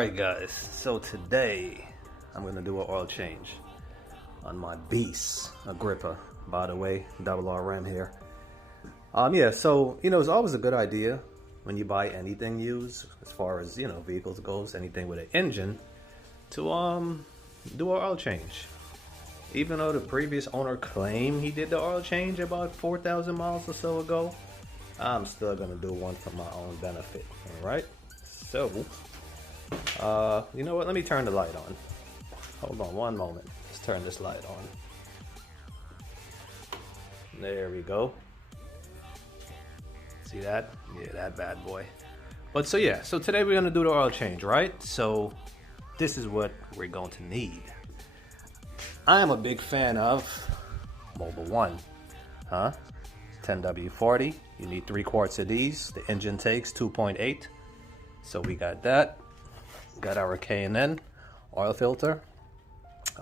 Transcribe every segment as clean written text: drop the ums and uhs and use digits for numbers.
Alright guys, so today I'm going to do an oil change on my beast Agrippa. By the way, double RM here. Yeah, so it's always a good idea when you buy anything used, as far as vehicles goes, anything with an engine, to do an oil change. Even though the previous owner claimed he did the oil change about 4,000 miles or so ago, I'm still gonna do one for my own benefit. All right, so you know what, let me turn the light on. Hold on one moment, let's turn this light on. There we go. See that? Yeah, that bad boy. But so yeah, so today we're gonna do the oil change, right? So this is what we're going to need. I am a big fan of Mobil 1, 10W40. You need 3 quarts of these. The engine takes 2.8. So we got that. Got our K&N oil filter,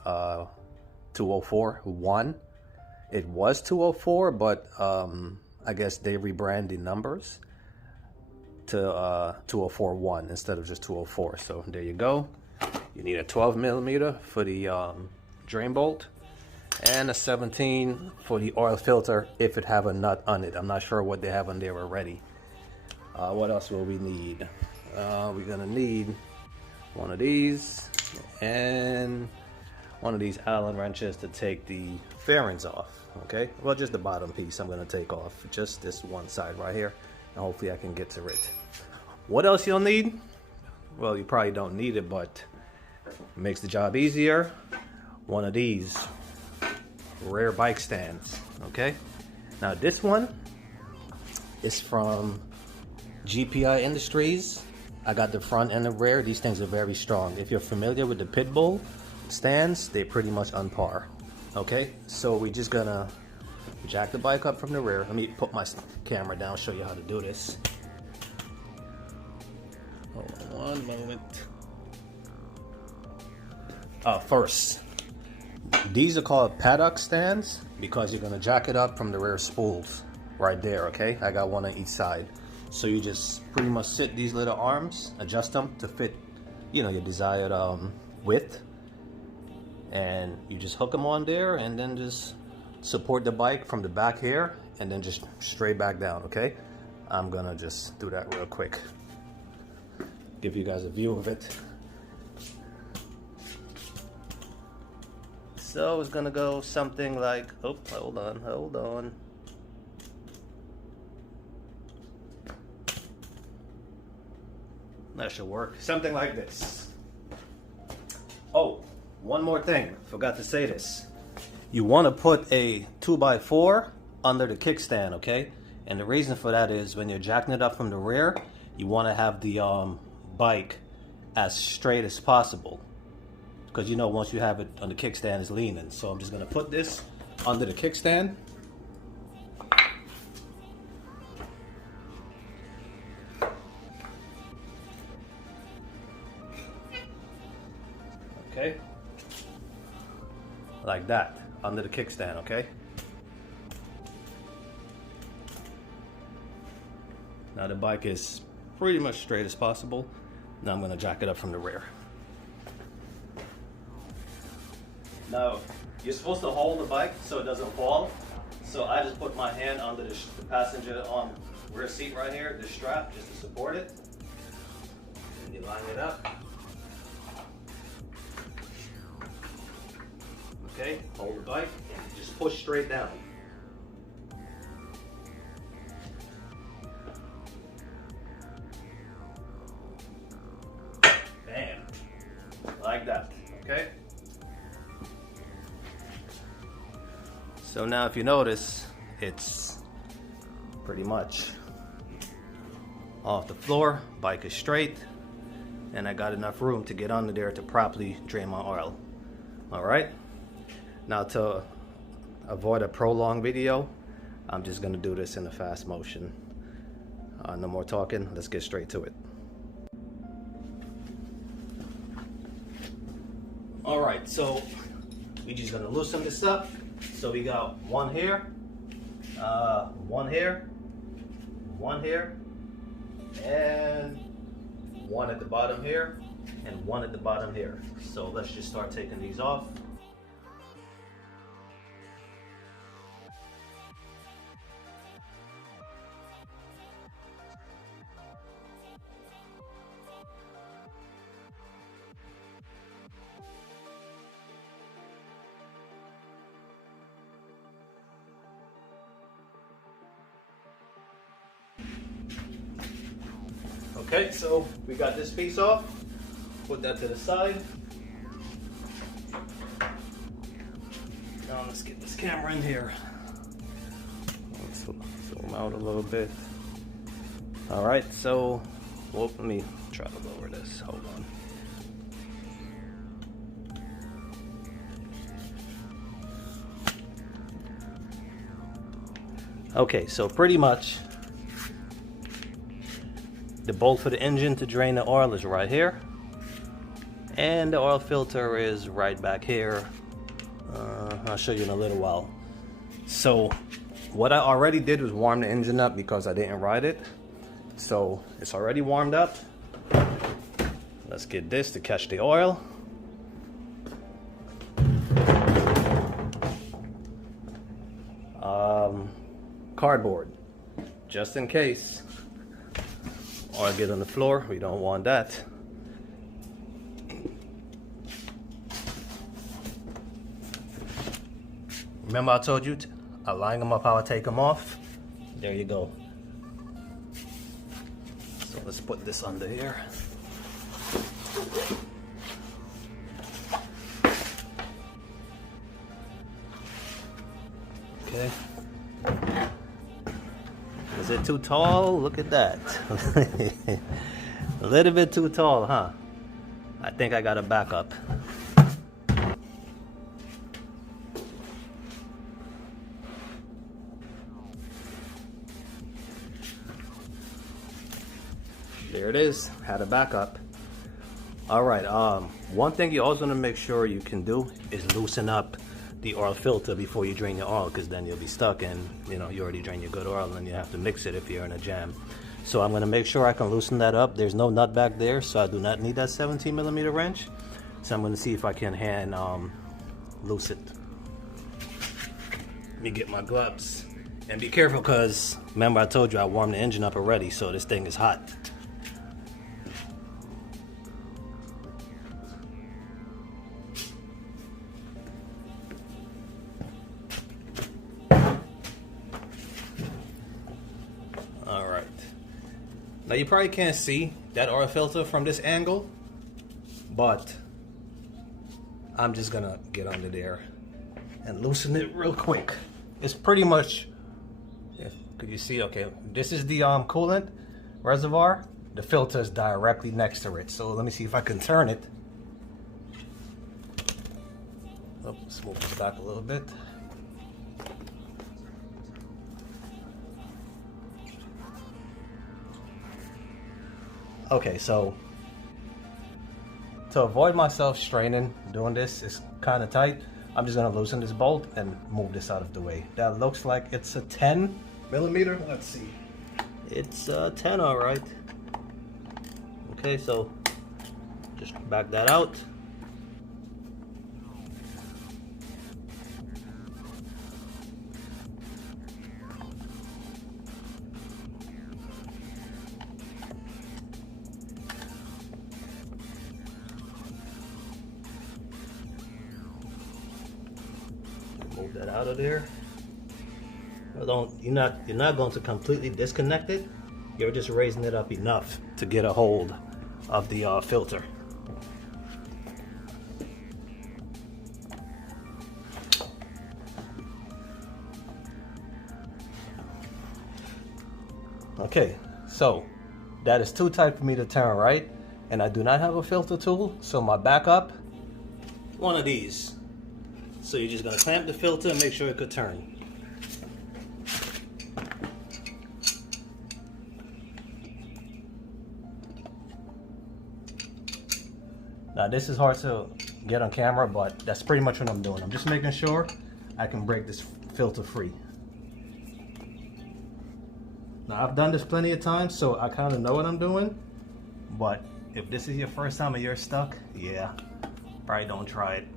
204-1. It was 204, but I guess they rebrand the numbers to 204-1 instead of just 204. So there you go. You need a 12mm for the drain bolt and a 17 for the oil filter if it have a nut on it. I'm not sure what they have on there already. What else will we need? We're gonna need one of these and one of these Allen wrenches to take the fairings off. Okay, well, just the bottom piece I'm gonna take off, just this one side right here, and hopefully I can get to it. What else you'll need? Well, you probably don't need it, but it makes the job easier. One of these rear bike stands. Okay, now this one is from GPI Industries. I got the front and the rear. These things are very strong. If you're familiar with the Pitbull stands, they're pretty much on par. Okay, so we're just gonna jack the bike up from the rear. Let me put my camera down, show you how to do this. Hold on one moment. First, these are called paddock stands because you're gonna jack it up from the rear spools right there. Okay, I got one on each side. So you just pretty much sit these little arms, adjust them to fit, your desired width, and you just hook them on there, and then just support the bike from the back here, and then just straight back down. Okay, I'm gonna just do that real quick, give you guys a view of it. So it's gonna go something like, oh, hold on. That should work. Something like this. Oh, one more thing. Forgot to say this. You want to put a 2x4 under the kickstand, okay? And the reason for that is when you're jacking it up from the rear, you want to have the bike as straight as possible. Because once you have it on the kickstand, it's leaning. So I'm just gonna put this under the kickstand. Okay, like that, under the kickstand. Okay, now the bike is pretty much straight as possible. Now I'm gonna jack it up from the rear. Now, you're supposed to hold the bike so it doesn't fall. So I just put my hand under the passenger rear seat right here, the strap, just to support it. And you line it up. Okay, hold the bike and just push straight down. Bam, like that, okay? So now if you notice, it's pretty much off the floor, bike is straight, and I got enough room to get under there to properly drain my oil. All right, now to avoid a prolonged video, I'm just gonna do this in a fast motion. No more talking, let's get straight to it. All right, so we're just gonna loosen this up. So we got one here, one here, one here, and one at the bottom here. and one at the bottom here. So let's just start taking these off. Okay, so we got this piece off. Put that to the side. Now let's get this camera in here. Let's zoom out a little bit. All right, so well, let me try to lower this. Hold on. Okay, so pretty much the bolt for the engine to drain the oil is right here, and the oil filter is right back here. I'll show you in a little while. So what I already did was warm the engine up because I didn't ride it. So it's already warmed up. Let's get this to catch the oil. Cardboard, just in case oil get on the floor. We don't want that. Remember I told you I line them up how I take them off? There you go. So let's put this under here. Okay. Is it too tall? Look at that. A little bit too tall, huh? I think I got to back up. There it is. Had a backup. All right. One thing you also want to make sure you can do is loosen up the oil filter before you drain your oil, because then you'll be stuck and you already drained your good oil and you have to mix it if you're in a jam. So I'm going to make sure I can loosen that up. There's no nut back there, so I do not need that 17mm wrench. So I'm going to see if I can hand loose it. Let me get my gloves. And be careful, because remember I told you I warmed the engine up already, so this thing is hot. Now you probably can't see that oil filter from this angle, but I'm just gonna get under there and loosen it real quick. It's pretty much, could you see? Okay, this is the coolant reservoir. The filter is directly next to it. So let me see if I can turn it. Oh, let's move this back a little bit. Okay, so to avoid myself straining doing this, it's kind of tight. I'm just gonna loosen this bolt and move this out of the way. That looks like it's a 10mm. Let's see. It's 10, all right. Okay, so just back that out. Move that out of there. You're not going to completely disconnect it. You're just raising it up enough to get a hold of the filter. Okay, so that is too tight for me to turn, right? And I do not have a filter tool, so my backup, one of these. So you're just gonna clamp the filter and make sure it could turn. Now this is hard to get on camera, but that's pretty much what I'm doing. I'm just making sure I can break this filter free. Now I've done this plenty of times, so I kind of know what I'm doing, but if this is your first time and you're stuck, yeah, probably don't try it.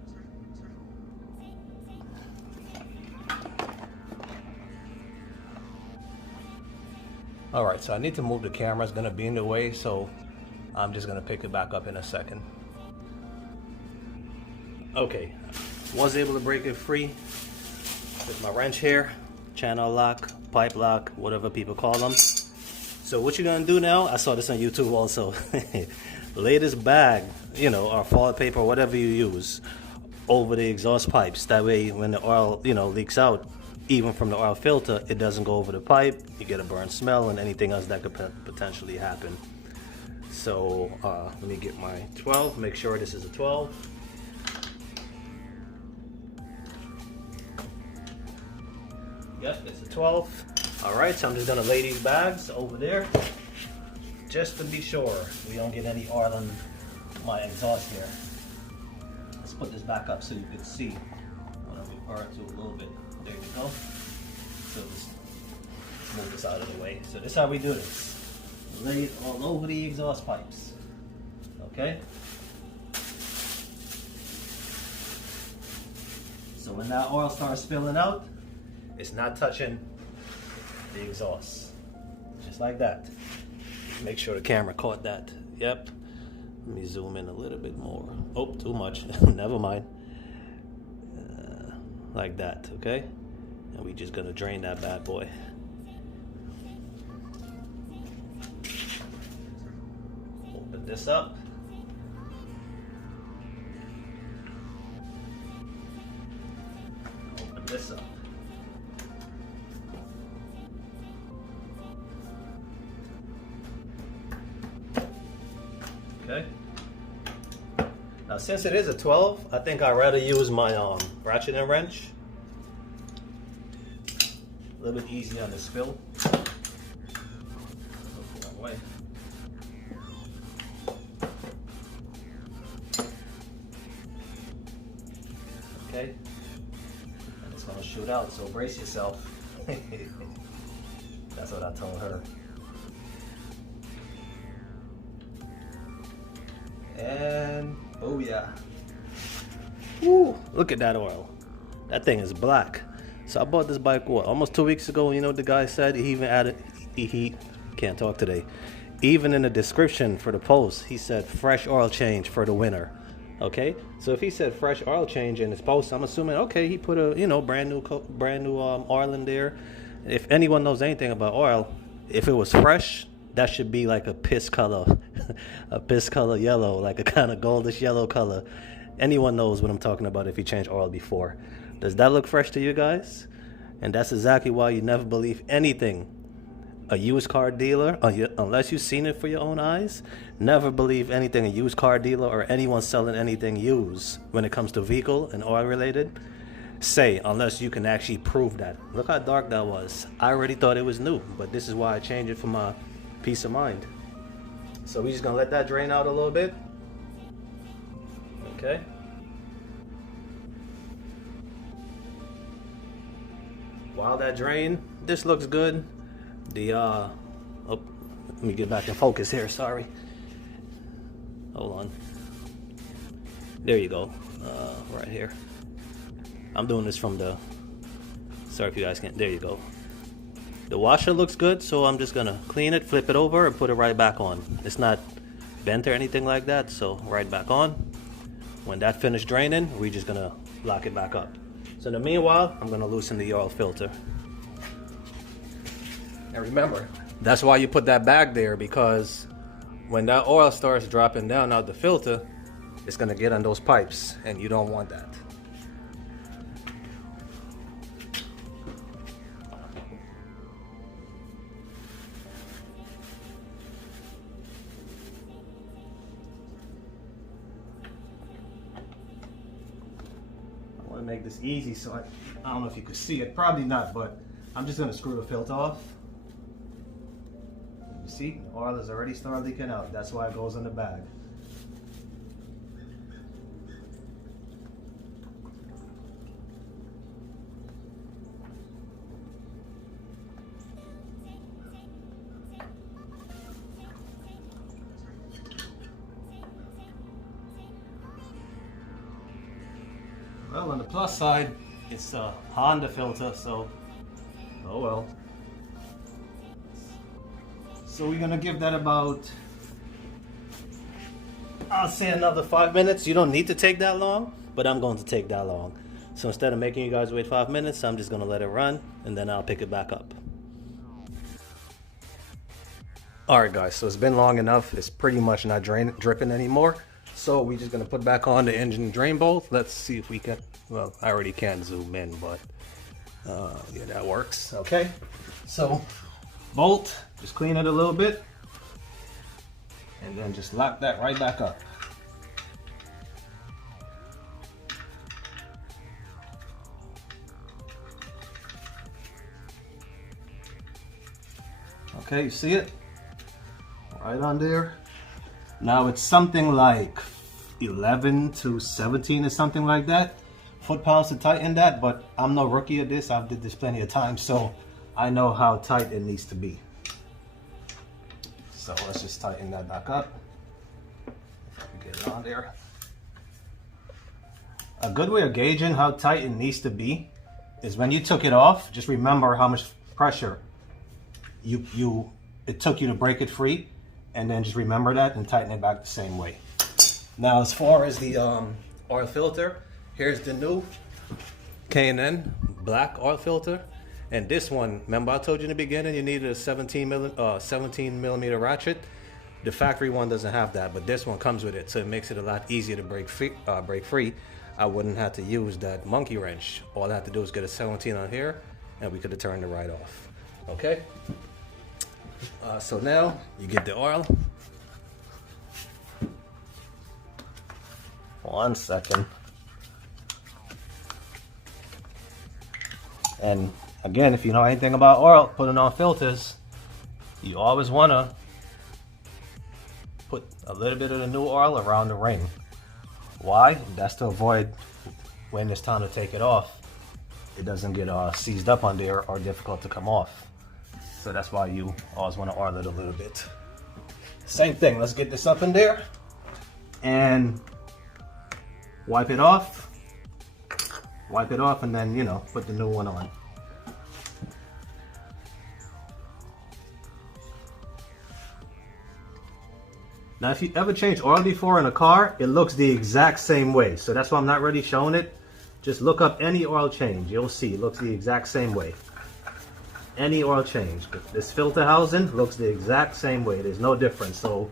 All right, so I need to move the camera. It's gonna be in the way, so I'm just gonna pick it back up in a second. Okay, was able to break it free with my wrench here, channel lock, pipe lock, whatever people call them. So what you're gonna do now, I saw this on YouTube also, lay this bag, you know, or foil paper, or whatever you use, over the exhaust pipes. That way when the oil, you know, leaks out, even from the oil filter, it doesn't go over the pipe, you get a burn smell and anything else that could potentially happen. So let me get my 12, make sure this is a 12. Yep, it's a 12. All right, so I'm just gonna lay these bags over there just to be sure we don't get any oil on my exhaust here. Let's put this back up so you can see. I'm gonna refer to a little bit. There we go. So let's move this out of the way. So this is how we do this. Lay it all over the exhaust pipes. Okay? So when that oil starts spilling out, it's not touching the exhaust. Just like that. Make sure the camera caught that. Yep. Let me zoom in a little bit more. Oh, too much. Never mind. Like that, okay? And we just gonna drain that bad boy. Open this up. Open this up. Okay. Now since it is a 12, I think I'd rather use my ratchet and wrench. A little bit easy on the spill. Wrong way. Okay. And it's gonna shoot out, so brace yourself. That's what I told her. And oh yeah. Woo! Look at that oil. That thing is black. So I bought this bike, what, almost 2 weeks ago. You know what the guy said? He even added, he can't talk today. Even in the description for the post, he said fresh oil change for the winter. Okay, so if he said fresh oil change in his post, I'm assuming, okay, he put a, you know, brand new oil in there. If anyone knows anything about oil, if it was fresh, that should be like a piss color, a piss color yellow, like a kind of goldish yellow color. Anyone knows what I'm talking about if you change oil before. Does that look fresh to you guys? And that's exactly why you never believe anything a used car dealer, unless you've seen it for your own eyes, never believe anything a used car dealer or anyone selling anything used when it comes to vehicle and oil related say, unless you can actually prove that. Look how dark that was. I already thought it was new, but this is why I changed it for my peace of mind. So we're just gonna let that drain out a little bit. Okay. While that drain, this looks good. The oh, let me get back in focus here, sorry. Hold on. There you go. Right here. I'm doing this from the, sorry if you guys can't, there you go. The washer looks good, so I'm just gonna clean it, flip it over, and put it right back on. It's not bent or anything like that, so right back on. When that finished draining, we're just gonna lock it back up. So in the meanwhile, I'm gonna loosen the oil filter. And remember, that's why you put that bag there, because when that oil starts dropping down out the filter, it's gonna get on those pipes, and you don't want that. Make this easy, so I don't know if you could see it, probably not, but I'm just gonna screw the filter off. You see, oil has already started leaking out. That's why it goes in the bag. Well, on the plus side, it's a Honda filter, so oh well. So we're gonna give that about, I'll say another 5 minutes. You don't need to take that long, but I'm going to take that long. So instead of making you guys wait 5 minutes, I'm just gonna let it run and then I'll pick it back up. Alright guys, so it's been long enough. It's pretty much not dripping anymore. So we're just gonna put back on the engine drain bolt. Let's see if we can, well, I already can zoom in, but yeah, that works. Okay, so bolt, just clean it a little bit and then just lock that right back up. Okay, you see it? Right on there. Now it's something like 11 to 17 or something like that foot-pounds to tighten that, but I'm no rookie at this. I've did this plenty of times, so I know how tight it needs to be. So let's just tighten that back up. Get it on there. A good way of gauging how tight it needs to be is when you took it off, just remember how much pressure it took you to break it free, and then just remember that and tighten it back the same way. Now as far as the oil filter, here's the new K&N black oil filter. And this one, remember I told you in the beginning you needed a 17 millimeter ratchet? The factory one doesn't have that, but this one comes with it, so it makes it a lot easier to break free. I wouldn't have to use that monkey wrench. All I have to do is get a 17 on here and we could have turned it right off. Okay? So now you get the oil. 1 second. And again, if you know anything about oil, putting on filters, you always want to put a little bit of the new oil around the ring. Why? That's to avoid when it's time to take it off, it doesn't get seized up on there or difficult to come off. So that's why you always want to oil it a little bit. Same thing, let's get this up in there and wipe it off and then, you know, put the new one on. Now if you ever changed oil before in a car, it looks the exact same way. So that's why I'm not really showing it. Just look up any oil change, you'll see it looks the exact same way. Any oil change. This filter housing looks the exact same way. There's no difference. So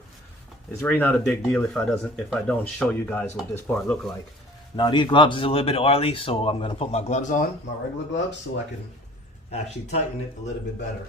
it's really not a big deal if I don't show you guys what this part look like. Now these gloves is a little bit oily, so I'm gonna put my gloves on, my regular gloves, so I can actually tighten it a little bit better.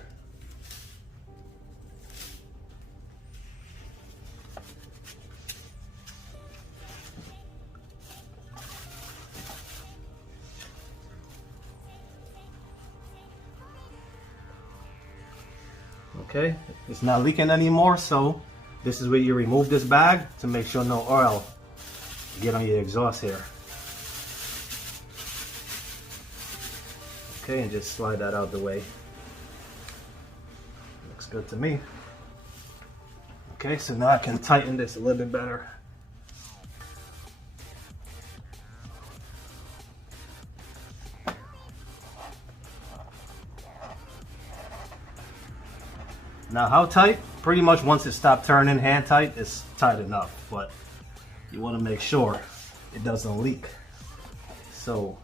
Okay, it's not leaking anymore, so this is where you remove this bag to make sure no oil get on your exhaust here. Okay, and just slide that out the way. Looks good to me. Okay, so now I can tighten this a little bit better. Now how tight? Pretty much once it stopped turning hand tight, it's tight enough, but you want to make sure it doesn't leak. So,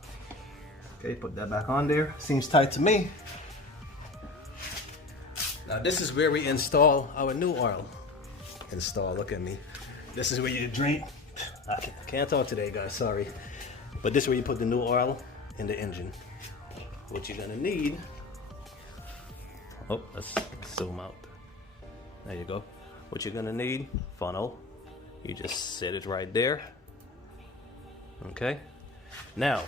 okay, put that back on there. Seems tight to me. Now this is where we install our new oil. Look at me. This is where you drain. I can't talk today, guys, sorry. But this is where you put the new oil in the engine. What you're gonna need, oh, let's zoom out. There you go. What you're gonna need, funnel. You just set it right there. Okay. Now,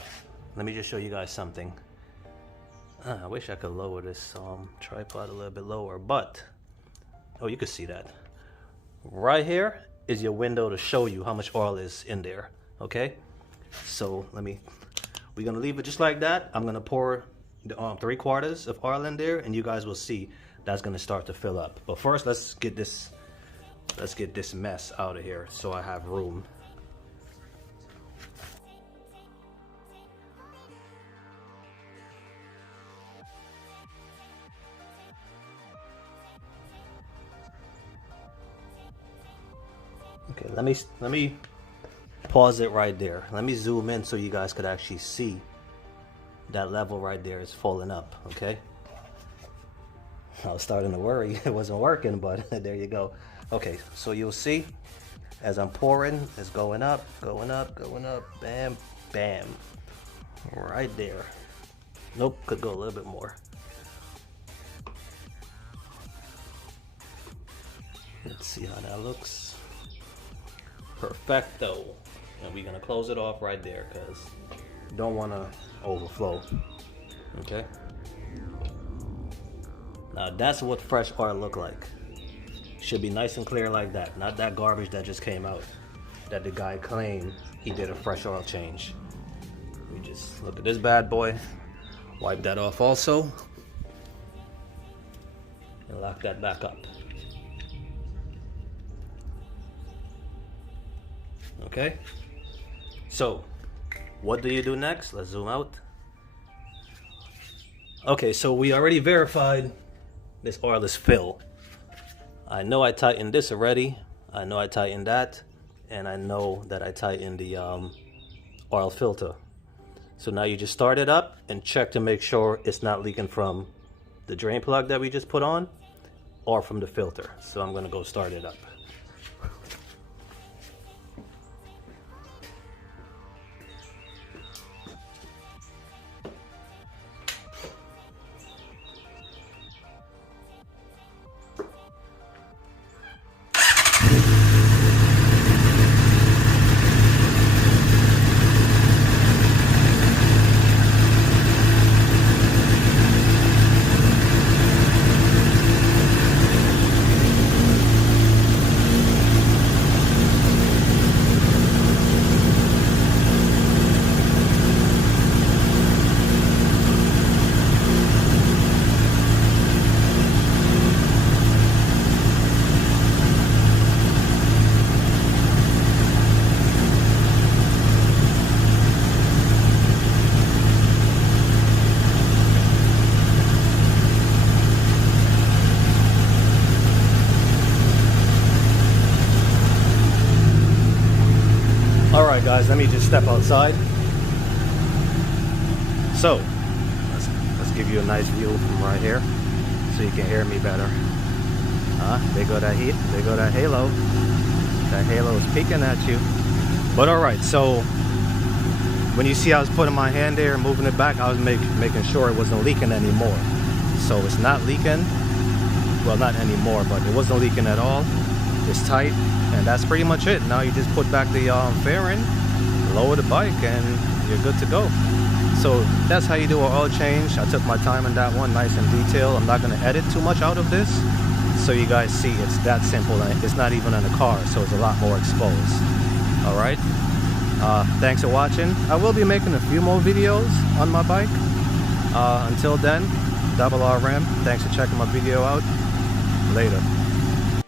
let me just show you guys something. I wish I could lower this tripod a little bit lower, but oh, you can see that. Right here is your window to show you how much oil is in there. Okay. So we're gonna leave it just like that. I'm gonna pour the 3/4 of oil in there, and you guys will see that's gonna start to fill up. But first, let's get this mess out of here so I have room. Okay, let me pause it right there. Let me zoom in so you guys could actually see that level right there is falling up. Okay, I was starting to worry it wasn't working, but there you go. Okay, so you'll see as I'm pouring, it's going up, going up, going up, bam, bam, right there. Nope, could go a little bit more. Let's see how that looks. Perfecto. And we're gonna close it off right there because don't want to overflow. Okay. Now that's what fresh oil look like. Should be nice and clear like that, not that garbage that just came out that the guy claimed he did a fresh oil change. We just look at this bad boy, wipe that off also, and lock that back up. Okay, so what do you do next? Let's zoom out. Okay, so we already verified this oil is filled. I know I tightened this already. I know I tightened that, and I know that I tightened the oil filter. So now you just start it up and check to make sure it's not leaking from the drain plug that we just put on or from the filter. So I'm gonna go start it up. Alright guys, let me just step outside. So, let's give you a nice view from right here so you can hear me better. There go that heat, there go that halo. That halo is peeking at you. But alright, so when you see I was putting my hand there and moving it back, I was making sure it wasn't leaking anymore. So it's not leaking, well not anymore, but it wasn't leaking at all. It's tight, and that's pretty much it. Now you just put back the fairing, lower the bike, and you're good to go. So that's how you do an oil change. I took my time in that one, nice and detailed. I'm not going to edit too much out of this, so you guys see it's that simple, and it's not even in a car, so it's a lot more exposed. All right. Thanks for watching. I will be making a few more videos on my bike. Until then, double RM. Thanks for checking my video out. Later.